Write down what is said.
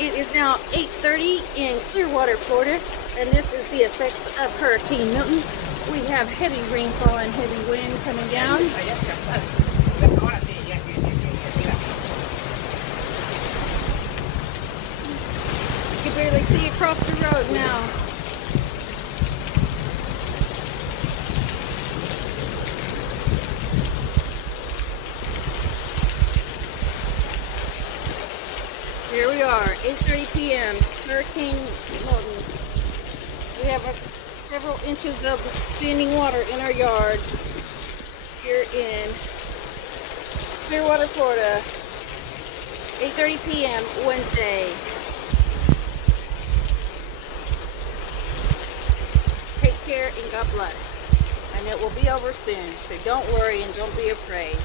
It is now 8:30 in Clearwater, Florida, and this is the effects of Hurricane Milton. We have heavy rainfall and heavy wind coming down. You can barely see across the road now. Here we are, 8:30 p.m. Hurricane Milton. We have several inches of standing water in our yard here in Clearwater, Florida. 8:30 p.m. Wednesday. Take care and God bless. And it will be over soon, so don't worry and don't be afraid.